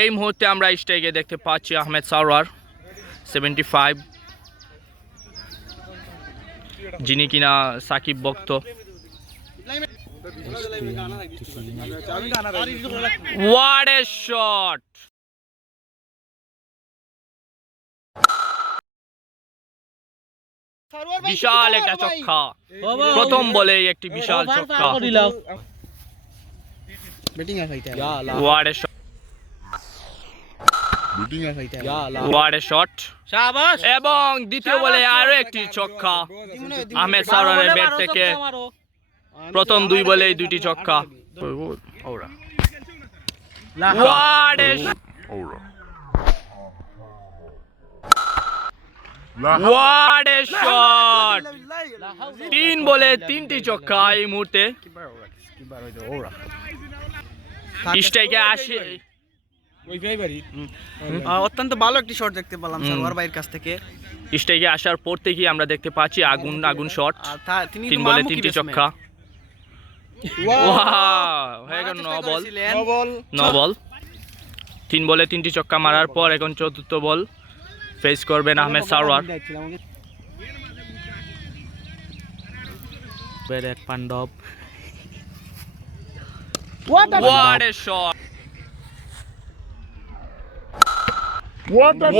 এই মুহূর্তে আমরা স্ট্রাইকে দেখতে পাচ্ছি আহমেদ সারোয়ার 75, যিনি কিনা সাকিব ভক্ত। What a shot! বিশাল একটা ছক্কা, প্রথম বলে একটি বিশাল ছক্কা। What a shot! What a shot! এবং দ্বিতীয় বলে আরো একটি ছক্কা আহমেদ সারোয়ারের ব্যাট থেকে। প্রথম দুই বলে দুইটি ছক্কা। What a shot! What a shot! তিন বলে তিনটি ছক্কা এই মুহূর্তে। স্ট্রাইকে আসে অত্যন্ত ভালো একটি শট দেখতে পেলাম সারোয়ার ভাইয়ের কাছ থেকে। স্ট্রাইকে আসার পর থেকেই আমরা দেখতে পাচ্ছি আগুন শট। তিন বলে তিনটি ছক্কা। ন বল। তিন বলে তিনটি ছক্কা মারার পর এখন চতুর্থ বল ফেস করবেন Ahmed Sarwar. Pandava. What a shot!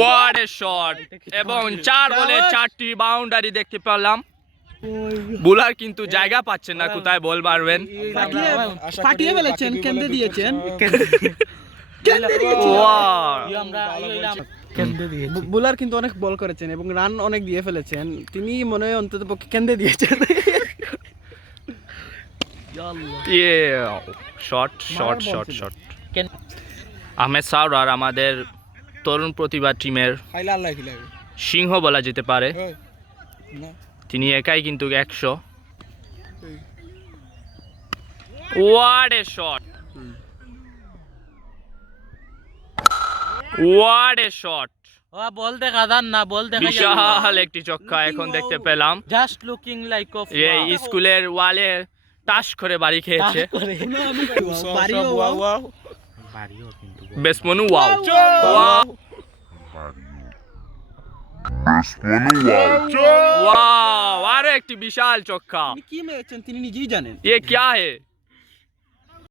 What a shot! এবং 4 বলে 4টি বাউন্ডারি দেখতে পেলাম। বোলার কিন্তু জায়গা পাচ্ছেন না কোথায় বল মারবেন। ফাটিয়ে ফেলেছেন, কেন্দ্রে দিয়েছেন। বোলার কিন্তু অনেক বল করেছেন এবং রান অনেক দিয়ে ফেলেছেন, তিনি মনে হয় অন্তত পক্ষে কেন্দ্রে দিয়েছেন। আহমেদ সারোয়ার আমাদের তরুণ প্রতিভা টিমের সিংহ বলা যেতে পারে। তিনি একাই কিন্তু 100। What a shot! What a shot! বল দেখা যান না, বল দেখা বিশাল একটি ছক্কা এখন দেখতে পেলাম। জাস্ট লুকিং লাইক অফ এই স্কুলের ওয়ালে টাচ করে বাড়ি খেয়েছে। বেসমনু ওয়াও। ওয়াও, আরো একটি বিশাল ছক্কা। কি মেরেছেন তিনি নিজেই জানেন। ये क्या है?